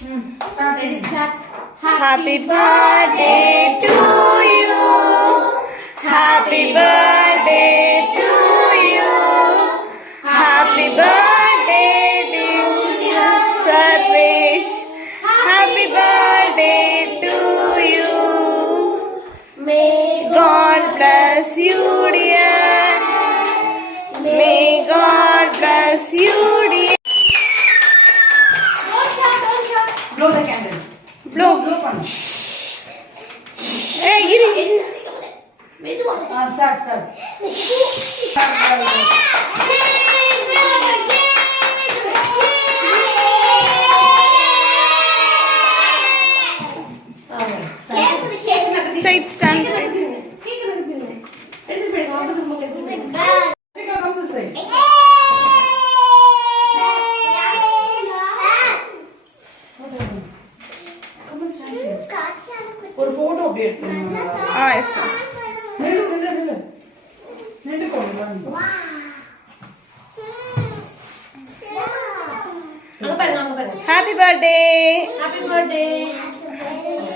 Happy birthday to you. Happy birthday to you. Happy birthday dear Sarvesh. Happy birthday to you. May God bless you dear. May God bless you dear. Blow the candle. Blow. Hey, giri. Start. Straight stand. ஒரு photo அப்படி எடுத்துங்க. Yes, sir. நின்று போங்க. Happy birthday. Happy birthday.